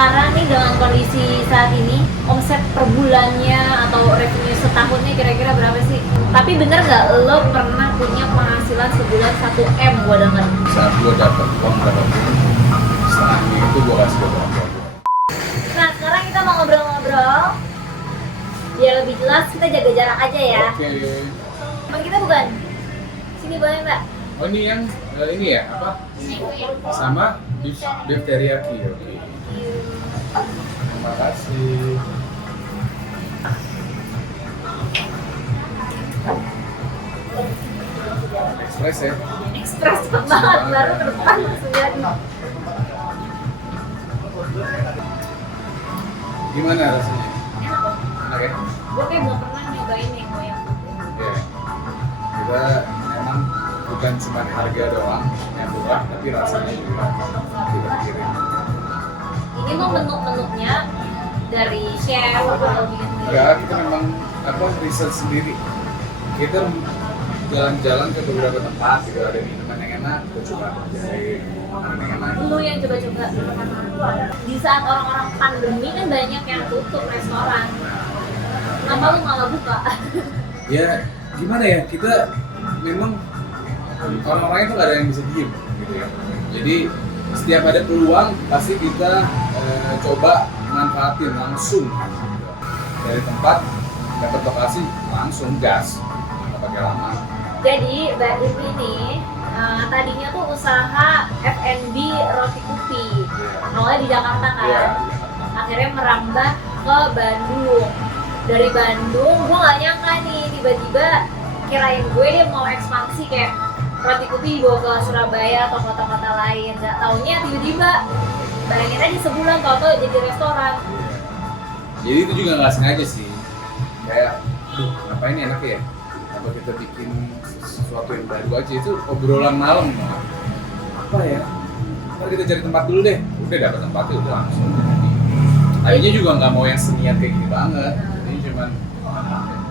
Sekarang nih dengan kondisi saat ini, omset per bulannya atau revenue setahunnya kira-kira berapa sih? Tapi bener nggak lo pernah punya penghasilan sebulan 1 M gua denger? Saat gue dapet uang berapapun, setengahnya itu gue kasih ke orang tua gue. Nah sekarang kita mau ngobrol-ngobrol. Biar lebih jelas kita jaga jarak aja ya. Oke. Emang kita bukan? Sini boleh mbak? Oh ini yang ini ya apa? Sama beef teriyaki. Oke. Terima kasih. Express ya. Ekspres cepet banget, baru ke depan langsung jadi. Gimana rasanya? Enak kok. Enak ya? Gue kayak belum pernah nyobain yang goyang. Ya. Kita memang bukan cuma harga doang yang murah, tapi rasanya juga kita pikirin. Ini mau menu-menunya dari chef atau bikin sendiri? Enggak, kita memang riset sendiri. Kita jalan-jalan ke beberapa tempat, gitu ada minuman yang enak, kita coba cari makanan yang enak. Lu yang coba-coba. Di saat orang-orang pandemi kan banyak yang tutup restoran. Kenapa lu malah buka? Ya, gimana ya, kita memang orang-orangnya tuh gak ada yang bisa diem gitu ya. Jadi setiap ada peluang pasti kita coba manfaatin langsung dari tempat dapat lokasi langsung gas, nggak pakai lama. Jadi Mbak Imi ini tadinya tuh usaha F&B roti kopi. Awalnya di Jakarta kan. Iya. Akhirnya merambah ke Bandung. Dari Bandung gue gak nyangka nih tiba-tiba kirain gue dia mau ekspansi kayak roti kopi dibawa ke Surabaya atau kota-kota lain. Gak taunya tiba-tiba bayangin aja sebulan tau-tau jadi restoran. Jadi itu juga nggak sengaja sih, kayak aduh ngapain ini enak ya, apa kita bikin sesuatu yang baru aja. Itu obrolan malam malah. Apa ya, ntar kita cari tempat dulu deh. Udah dapet tempatnya udah langsung jadi. Akhirnya juga nggak mau yang seniat kayak gini banget, jadi cuman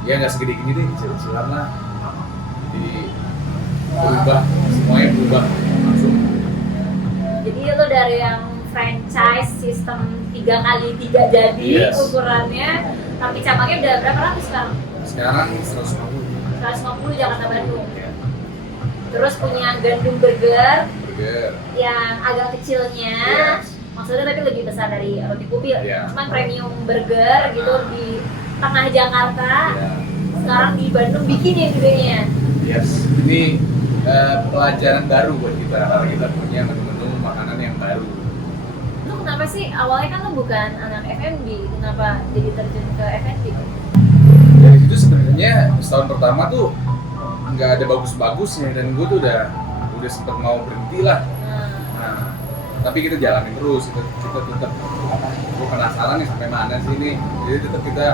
ya nggak segede gini deh, kecil-kecilan lah. Jadi berubah, semuanya berubah langsung. Jadi lo dari yang franchise sistem 3x3 jadi Yes. ukurannya, tapi cabangnya udah berapa ratus sekarang? Sekarang 150. 150 Jakarta Bandung. Terus punya Gandum Burger Burger. yang agak kecilnya, Yes. maksudnya tapi lebih besar dari roti kopi, Iya. cuman premium burger gitu di tengah Jakarta. Ya. Sekarang di Bandung bikin yang gedenya. Yes. Ini pelajaran baru buat kita karena kita punya menu-menu makanan yang baru. Lu kenapa sih awalnya kan lu bukan anak F&B, kenapa jadi terjun ke F&B? Dari situ sebenarnya setahun pertama tuh nggak ada bagus-bagusnya dan gue tuh udah sempet mau berhenti lah. Nah, tapi kita jalanin terus, kita tetap gue penasaran nih sampai mana sih ini. Jadi tetap kita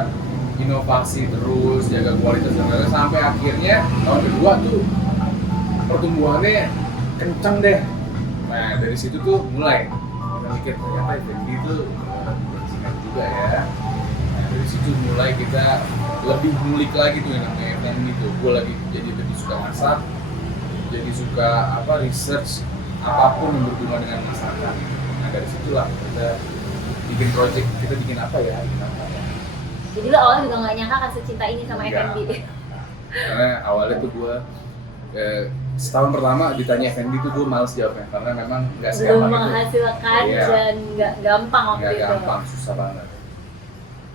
inovasi terus, jaga kualitas dan lain-lain sampai akhirnya tahun kedua tuh pertumbuhannya kenceng deh. Nah dari situ tuh mulai kita mikir ternyata F&B itu bersihkan juga ya. Nah dari situ mulai kita lebih ngulik lagi tuh yang namanya F&B tuh. Gue lagi jadi lebih suka masak, jadi suka research apapun yang berhubungan dengan masakan. Nah dari situlah kita bikin project, kita bikin apa ya. Jadi lo awalnya juga gak nyangka kan secinta ini sama Enggak. F&B? Karena awalnya tuh gue setahun pertama ditanya F&B tuh gue males jawabnya karena memang nggak Belum segampang itu. menghasilkan Iya. dan gak gampang waktu Nggak itu. gampang, susah banget.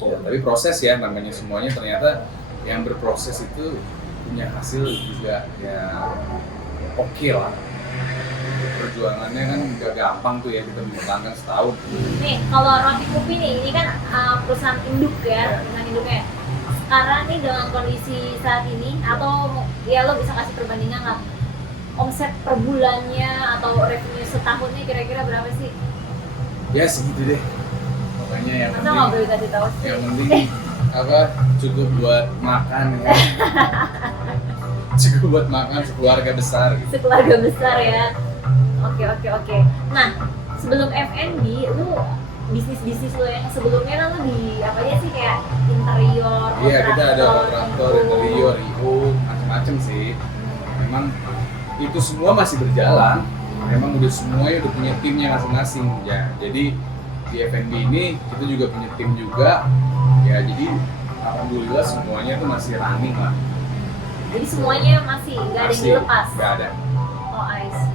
Ya, tapi proses ya namanya semuanya, ternyata yang berproses itu punya hasil juga ya oke lah. Perjuangannya kan nggak gampang tuh ya, kita mempertahankan setahun. Nih, kalau roti kopi nih, ini kan perusahaan induk ya, Iya. perusahaan induknya. Sekarang nih dengan kondisi saat ini, atau ya lo bisa kasih perbandingan lah, omset per bulannya atau revenue setahunnya kira-kira berapa sih? Ya segitu deh. Pokoknya yang Masa nggak boleh penting, kasih tahu sih? yang penting cukup buat makan ya. Cukup buat makan sekeluarga besar gitu. Sekeluarga besar ya. Oke. Nah, sebelum F&B, lu bisnis lo yang sebelumnya kan lu di apa aja sih, kayak interior, Iya, kita ada kontraktor, kontraktor, interior, IO, macam-macam sih. Memang itu semua masih berjalan. Memang udah semuanya udah punya timnya masing-masing ya. Jadi di F&B ini kita juga punya tim juga ya, jadi alhamdulillah semuanya tuh masih running lah. Jadi semuanya masih, nggak ada yang dilepas? Nggak ada. Oh, I see.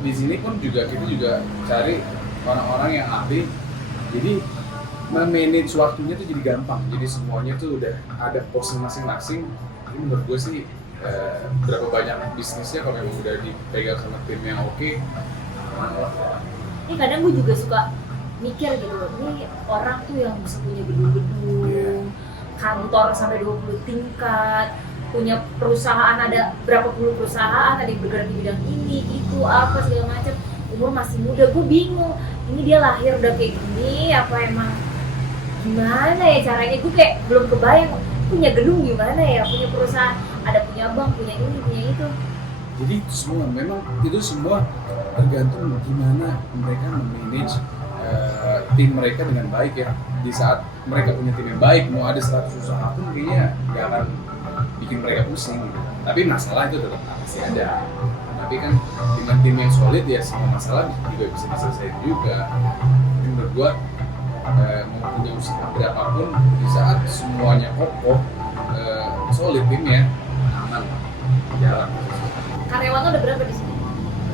Di sini pun juga kita juga cari orang-orang yang ahli, jadi manage waktunya tuh jadi gampang, jadi semuanya tuh udah ada posnya masing-masing. Ini menurut gue sih berapa banyak bisnisnya kalau memang udah dipegang sama tim yang oke. Ini kadang gue juga suka mikir gitu loh, ini orang tuh yang bisa punya gedung-gedung, kantor sampai 20 tingkat, punya perusahaan ada berapa puluh perusahaan, ada yang bergerak di bidang ini, itu, apa, segala macam. Umur masih muda, gue bingung. Ini dia lahir udah kayak gini, apa emang gimana ya caranya? Gue kayak belum kebayang punya gedung gimana ya, punya perusahaan, ada punya bank, punya ini, punya itu. Jadi itu semua, memang itu semua tergantung gimana mereka memanage tim mereka dengan baik ya. Di saat mereka punya tim yang baik, mau ada 100 usaha pun kayaknya gak akan bikin mereka pusing gitu. Tapi masalah itu tetap pasti ada. Tapi kan dengan tim yang solid ya semua masalah juga bisa diselesaikan juga. Jadi menurut gua mau punya usaha berapapun di saat semuanya kokoh, solid timnya, aman, jalan. Karyawan lo ada berapa di sini?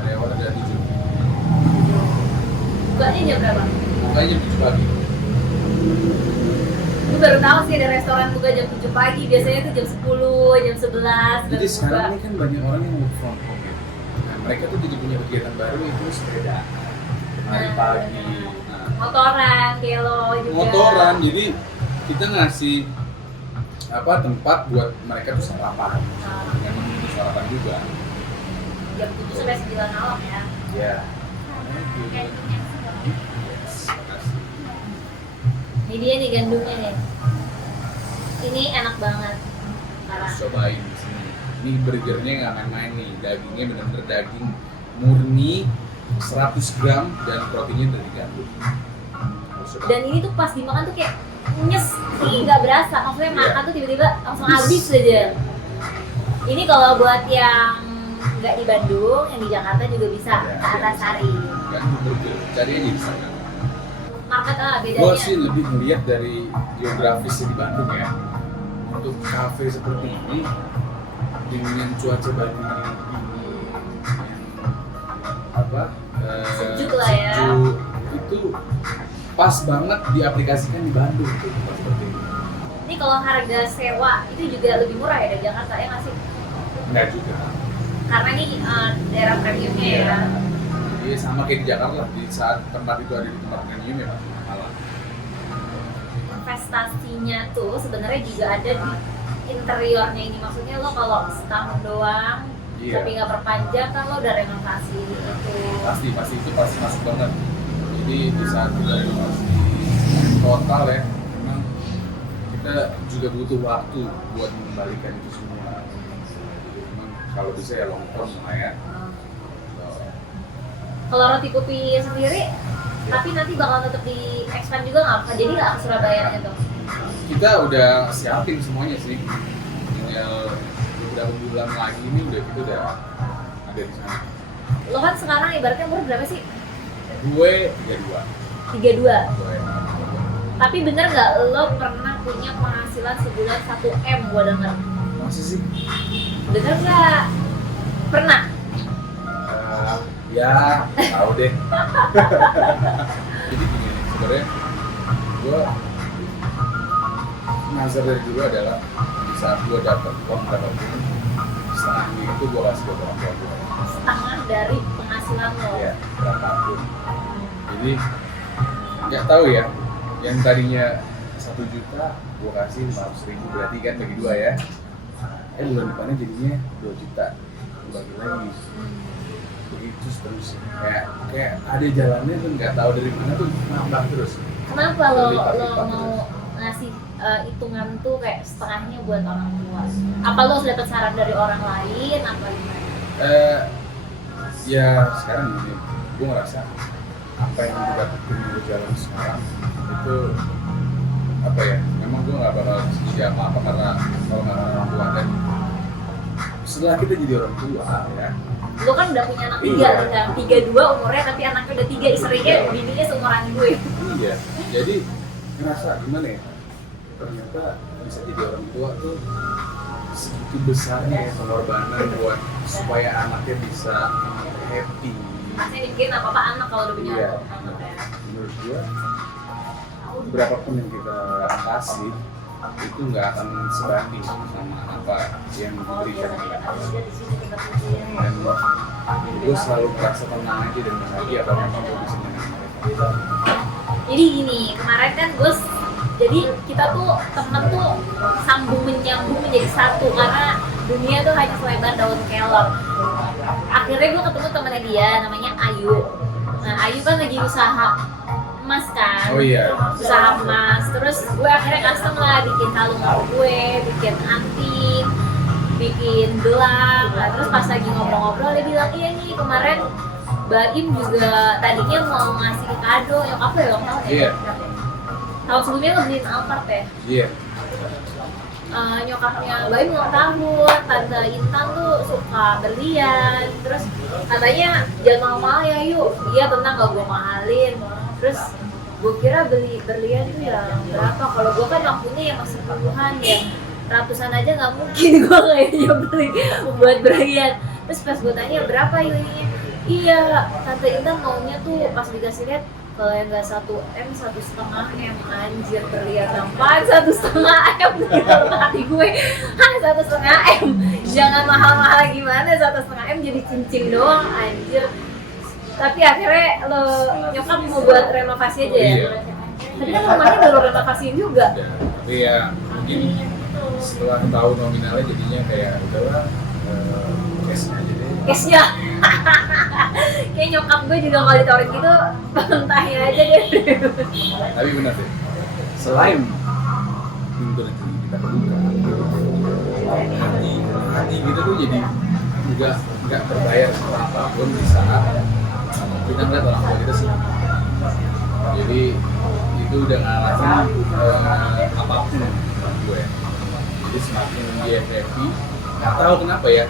Karyawan ada 7. Bukanya jam berapa? Bukanya jam 7 pagi. Gue baru tahu sih ada restoran buka jam 7 pagi, biasanya tuh jam 10, jam 11 Jadi sekarang ini kan banyak orang yang work from home ya. Nah, mereka tuh jadi punya kegiatan baru itu sepeda hari pagi. Nah, motoran, kayak lo juga. motoran, jadi kita ngasih tempat buat mereka tuh sarapan. Memang itu sarapan juga. Jam 7 sampai 9 malam ya. Ya. Ini dia nih gandumnya nih. Ini enak banget. Parah. Cobain di sini. Ini burgernya nggak main-main nih. Dagingnya benar-benar daging murni 100 gram dan proteinnya dari gandum. Dan ini tuh pas dimakan tuh kayak nyes, ini nggak berasa. Maksudnya makan tuh tiba-tiba langsung habis aja. Ini kalau buat yang nggak di Bandung, yang di Jakarta juga bisa ke Antasari. Gandum burger, cari aja di sana. Market bedanya. Gue sih lebih melihat dari geografisnya di Bandung ya. Untuk kafe seperti ini dengan cuaca Bandung ini Sejuk lah ya. sejuk, itu pas banget diaplikasikan di Bandung tuh seperti ini. Ini kalau harga sewa itu juga lebih murah ya dari Jakarta ya nggak sih? Enggak juga. Karena ini daerah premiumnya ya. Jadi sama kayak di Jakarta lah, di saat tempat itu ada di tempat premium ya pasti mahal. Investasinya tuh sebenarnya juga ada di interiornya ini, maksudnya lo kalau setahun doang tapi nggak perpanjang kan lo udah renovasi gitu. Pasti itu pasti masuk banget. Jadi di saat kita renovasi total ya, memang kita juga butuh waktu buat mengembalikan itu semua. Jadi memang kalau bisa ya long term lah ya. Kalau roti putih sendiri, tapi nanti bakal tetap di expand juga nggak? Jadi nggak ke Surabaya gitu? Kita udah siapin semuanya sih. Tinggal beberapa bulan lagi ini kita udah ada di sana. Lo kan sekarang ibaratnya umur berapa sih? Gue 32. 32. Tapi bener nggak lo pernah punya penghasilan sebulan 1 M gua denger? Masih sih? Bener nggak? Pernah? Ya, tahu deh. Jadi gini, sebenarnya gue nazar dari dulu adalah di saat gue dapat uang berapapun, setengahnya itu gue kasih ke orang tua gue. Setengah dari penghasilan lo? Iya, berapapun. Jadi nggak tahu ya, yang tadinya 1 juta gue kasih 500.000, berarti kan bagi 2 ya. Bulan depannya jadinya 2 juta, gue bagi lagi. Begitu seterusnya, kayak ada jalannya tuh nggak tahu dari mana tuh nambah terus. Kenapa lo mau ngasih hitungan tuh kayak setengahnya buat orang tua? Apa lo harus dapat saran dari orang lain apa gimana? Ya sekarang gini, gue ngerasa apa yang gue dapetin di jalan sekarang itu apa ya? Memang gue nggak bakal jadi apa-apa karena kalau nggak ada orang tua kan. Setelah kita jadi orang tua ya. Lo kan udah punya anak 3 kan, 32 umurnya tapi anaknya udah 3, istrinya bininya seumuran gue. Iya, jadi ngerasa gimana ya, ternyata bisa jadi orang tua tuh segitu besarnya ya pengorbanan buat supaya anaknya bisa happy. Masih mikirin apa-apa anak kalau udah punya Iya. anak ya. Menurut gua berapapun yang kita kasih itu nggak akan sebanding sama apa yang diberikan. Dan gue selalu merasa tenang aja dan bahagia kalau memang gue bisa mengenal mereka. Jadi gini, kemarin kan gue jadi kita tuh temen tuh sambung menyambung menjadi satu karena dunia tuh hanya selebar daun kelor. Akhirnya gue ketemu temennya dia namanya Ayu. Nah Ayu kan lagi usaha emas kan, Oh iya. usaha emas. Terus gue akhirnya custom lah bikin kalung gue, bikin anting, bikin gelang. Nah, terus pas lagi ngobrol-ngobrol dia bilang iya nih kemarin Baim juga tadinya mau ngasih kado yang apa ya ulang tahun ya? Iya. Tahun sebelumnya lo beliin Alphard ya? Iya. Nyokapnya Baim ulang tahun, Tante Intan tuh suka berlian. Terus katanya jangan mahal-mahal ya yuk. Iya tenang gak gue mahalin. Terus gue kira beli berlian tuh yang berapa? Kalau gue kan waktunya yang masih puluhan ya, ratusan aja nggak mungkin gue kayaknya beli buat berlian. Terus pas gue tanya berapa yuk? Iya, Tante Intan maunya tuh pas dikasih lihat kalau yang nggak 1M 1,5 M anjir berlian apaan 1,5 M gitu hati gue. Hah 1,5 M jangan mahal-mahal gimana 1,5 M jadi cincin doang anjir. Tapi akhirnya lo nyokap mau buat renovasi aja ya? Iya. Tapi kan rumahnya baru renovasiin juga. Tapi ya mungkin setelah tahu nominalnya jadinya kayak udahlah cash aja deh. Cashnya kayak nyokap gue juga kalau ditawarin gitu pentahin aja deh. Tapi benar deh, selain pintu rezeki kita kebuka, hati kita tuh jadi juga nggak terbayar sama apapun di saat kita ngeliat orang tua kita sih. Jadi itu udah ngalahin apapun menurut gue. Jadi semakin dia happy, nggak tahu kenapa ya,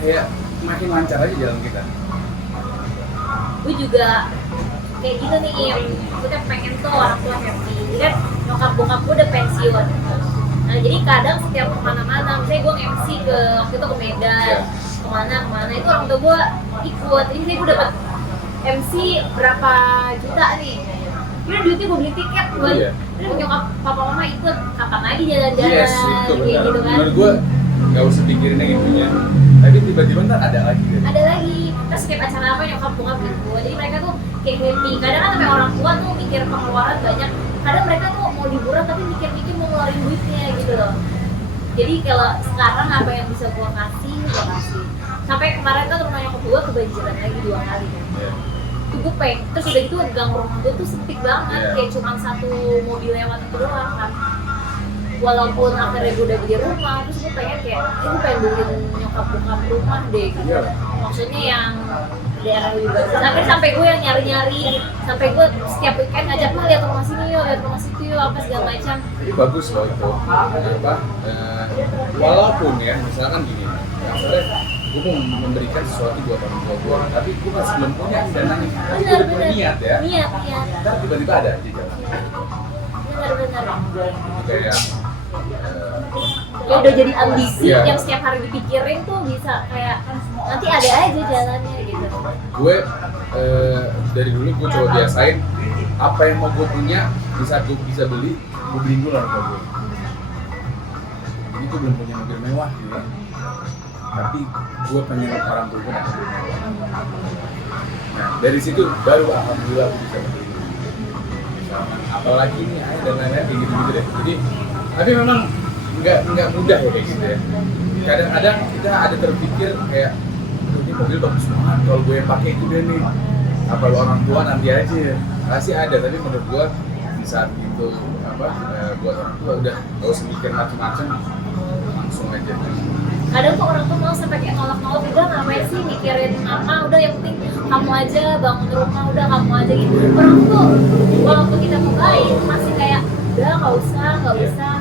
kayak makin lancar aja jalan kita. Gue juga kayak gitu nih Im, gue kan pengen tuh orang tua happy. Jadi kan nyokap bokap gue udah pensiun. Nah jadi kadang setiap kemana-mana, misalnya gue MC ke waktu itu ke Medan, kemana itu orang tua gue ikut. Ini nih gue dapet MC berapa juta nih. Ini duitnya gue beli tiket buat ini nyokap papa mama ikut kapan lagi jalan-jalan Yes, itu kayak benar. gitu kan. Menurut gue nggak usah pikirin yang itunya. Tapi tiba-tiba ntar ada lagi gitu. Ada lagi, terus setiap acara apa nyokap bokap gitu. Jadi mereka tuh kayak happy. Kadang kan sampai orang tua tuh mikir pengeluaran banyak. Kadang mereka tuh mau liburan tapi mikir-mikir mau ngeluarin duitnya gitu loh. Jadi kalau sekarang apa yang bisa gua kasih, gua kasih. Sampai kemarin kan rumah nyokap gua kebanjiran lagi 2 kali. Iya. Tuh gue pengen, terus udah gitu gang rumah gue tuh sempit banget, kayak cuma 1 mobil lewat itu doang kan. Walaupun akhirnya gue udah beli rumah, terus gue pengen kayak, gue pengen beliin nyokap bokap rumah deh gitu. Iya. Maksudnya yang daerah lebih bagus. Sampai gue yang nyari-nyari, sampai gue setiap weekend ngajak mah lihat rumah sini yuk, lihat rumah situ yuk, apa segala macam. Jadi bagus loh itu. Apa? Walaupun ya, misalkan gini, misalnya gue mau memberikan sesuatu buat orang tua gue, tapi gue masih belum punya dana nih. Tapi gue udah punya niat ya. Niat. Ntar tiba-tiba ada aja jalan. Benar. Kayak Ya udah jadi ambisi Iya. yang setiap hari dipikirin tuh bisa kayak nanti ada aja jalannya gitu. gue dari dulu gue coba biasain apa yang mau gue punya di saat gue bisa beli, gue beliin dulu orang tua gue. Jadi gue belum punya mobil mewah gitu. Tapi gue pengen orang tua gue naik mobil mewah. Nah dari situ baru alhamdulillah gue bisa beli. Misalkan apalagi nih ayah dan lain-lain kayak gitu-gitu deh. Jadi tapi memang nggak mudah ya kayak gitu ya. Kadang-kadang kita ada terpikir kayak ini mobil bagus banget kalau gue yang pakai itu deh nih. Apa lu orang tua nanti aja ya. Pasti ada, tapi menurut gue di saat itu buat orang tua udah nggak usah mikir macam-macam, langsung aja. Kadang tuh orang tuh mau sampai kayak nolak-nolak udah ngapain sih mikirin mama, udah yang penting kamu aja bangun rumah, udah kamu aja gitu. Orang tuh walaupun kita mau baik masih kayak udah nggak usah.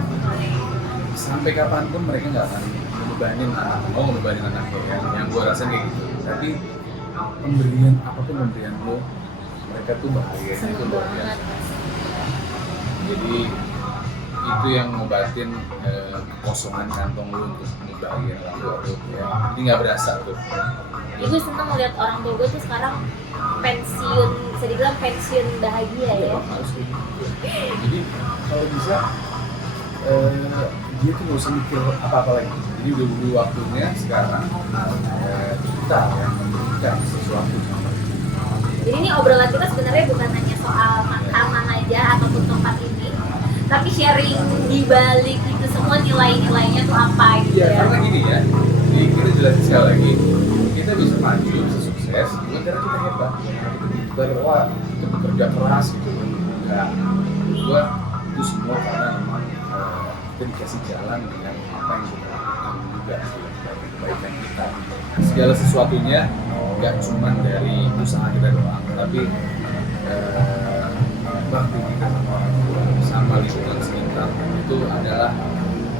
Sampai kapanpun mereka nggak akan ngebebanin anaknya ya. Yang gue rasain kayak gitu. Tapi apapun pemberian lo mereka tuh bahagianya Seneng itu luar banget. biasa. Jadi itu yang ngobatin kekosongan kantong lu untuk ngebahagiain orang tua lu ya. Jadi nggak berasa tuh. Jadi gue seneng ngeliat orang tua gue tuh sekarang pensiun, bisa dibilang pensiun bahagia ya. Harus kayak gitu. Jadi kalau bisa dia tuh nggak usah mikir apa-apa lagi. Jadi udah waktunya sekarang kita yang memberikan sesuatu sama dia. Jadi ini obrolan kita sebenarnya bukan hanya soal makanan aja ataupun tempat ini, tapi sharing di balik itu semua nilai-nilainya tuh apa gitu Iya, ya. karena gini ya, jadi kita jelasin sekali lagi, kita bisa maju, bisa sukses, bukan karena kita hebat, karena kita pintar, wah, kita bekerja keras gitu. Enggak, gua itu semua karena memang kita dikasih jalan dengan apa yang kita lakukan juga sih, dari kebaikan kita. Segala sesuatunya nggak cuma dari usaha kita doang, tapi bakti kita sama orang tua, sama lingkungan sekitar itu adalah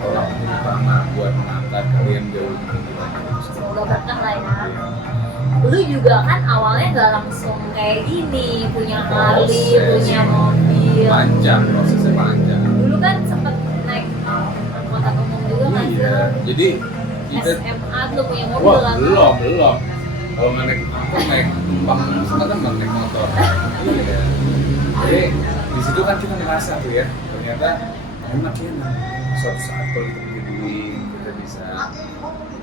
tolak utama buat mengangkat kalian jauh lebih tinggi lagi. Semoga berkah lah ya. Lu juga kan awalnya nggak langsung kayak gini, punya Harley, Proses. punya mobil. Panjang, prosesnya panjang. Dulu kan sempet naik angkutan umum juga kan. Iya, jadi kita SMA belum punya mobil wah kan. belum. Kalau nggak naik angkot naik numpang sama teman naik motor. Iya. Jadi di situ kan kita ngerasa tuh ya, ternyata enak ya. Suatu saat kalau kita punya duit, kita bisa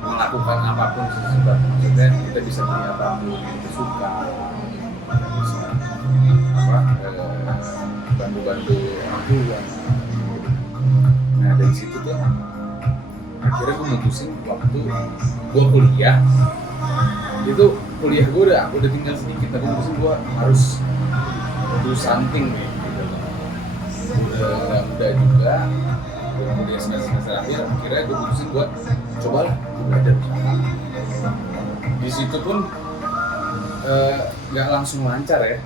melakukan apapun sesuatu. Maksudnya kita bisa beli apapun yang kita suka, kita bisa bantu-bantu orang tua. Nah dari situ tuh akhirnya gue mutusin waktu gue kuliah itu kuliah gue udah tinggal sedikit, tapi mutusin gue harus do something nih gitu. Udah nggak muda juga, udah kuliah semester akhir, akhirnya gue mutusin gue cobalah gue belajar usaha. Di situ pun nggak langsung lancar ya.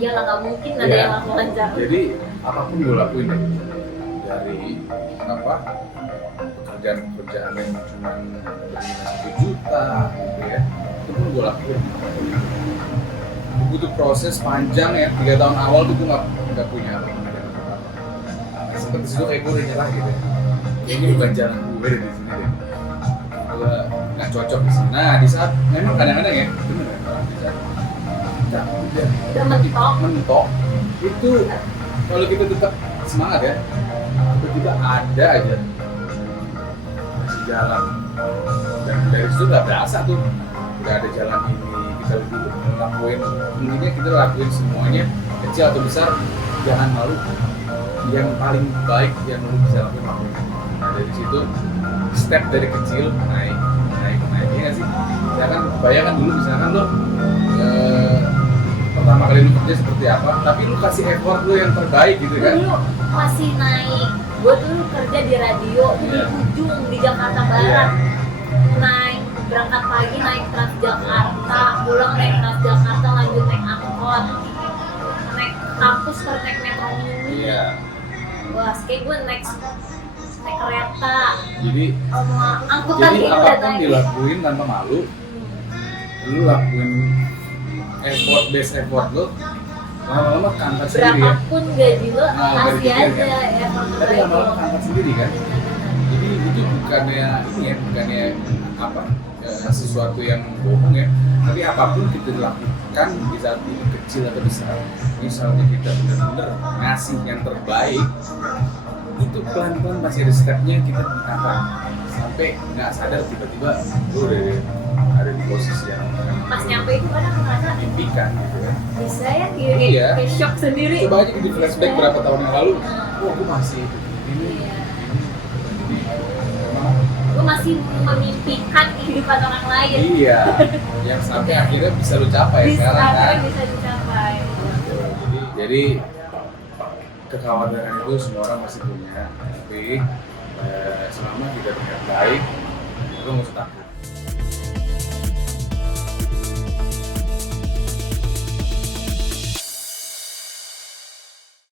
Ya lah nggak mungkin ada Iya. yang langsung lancar. Jadi apapun gue lakuin deh, dari pekerjaan yang cuma bernilai 1 juta gitu ya, itu pun gue lakuin. Butuh proses panjang ya, 3 tahun awal tuh gue nggak punya apa-apa. Sempet disitu kayak gue udah nyerah gitu ya. Kayaknya bukan jalan gue di sini deh. Gue nggak cocok di sini. Nah di saat memang kadang-kadang ya, bener ya, di saat Udah mentok. itu kalau kita tetap semangat ya, tiba-tiba ada aja masih jalan, dan dari situ nggak berasa tuh nggak ada jalan ini, kita lebih lakuin, intinya kita lakuin semuanya kecil atau besar, jangan malu, yang paling baik yang lu bisa lakuin. Nah dari situ step dari kecil naik ya sih. Ya kan bayangkan dulu misalkan lo pertama kali lu kerja seperti apa, tapi lu kasih effort lu yang terbaik gitu kan. Dulu masih naik, gue dulu kerja di radio di Iya. ujung di Jakarta Barat. Naik berangkat pagi naik Transjakarta, pulang naik Transjakarta, lanjut naik angkot, naik kampus per naik metro mini. Iya. Wah, kayak gue naik kereta Jadi sama angkutan jadi itu udah apapun naik. dilakuin tanpa malu, lu lakuin effort lu, lama-lama keangkat sendiri ya. Berapapun gaji lo, Nah, kasih berpikir aja kan. ya Tapi terbaik lama-lama lo. keangkat sendiri kan. Jadi itu bukannya ini ya, bukannya apa sesuatu yang bohong ya. Tapi apapun kita lakukan di saat ini kecil atau besar, misalnya kita benar-benar ngasih yang terbaik, itu pelan-pelan pasti ada stepnya kita ditantang sampai nggak sadar tiba-tiba gue udah ada di posisi yang Pas nyampe itu kadang ngerasa impikan gitu kan. bisa ya Iya. kayak shock sendiri. Coba aja di flashback berapa tahun yang lalu, wah gue masih ini. Iya. Gue masih memimpikan kehidupan orang lain. Iya, yang sampai akhirnya bisa lu capai Bisa sekarang kan. akhirnya bisa dicapai. Jadi kekhawatiran itu semua orang pasti punya, tapi selama kita berniat baik, lu nggak usah takut.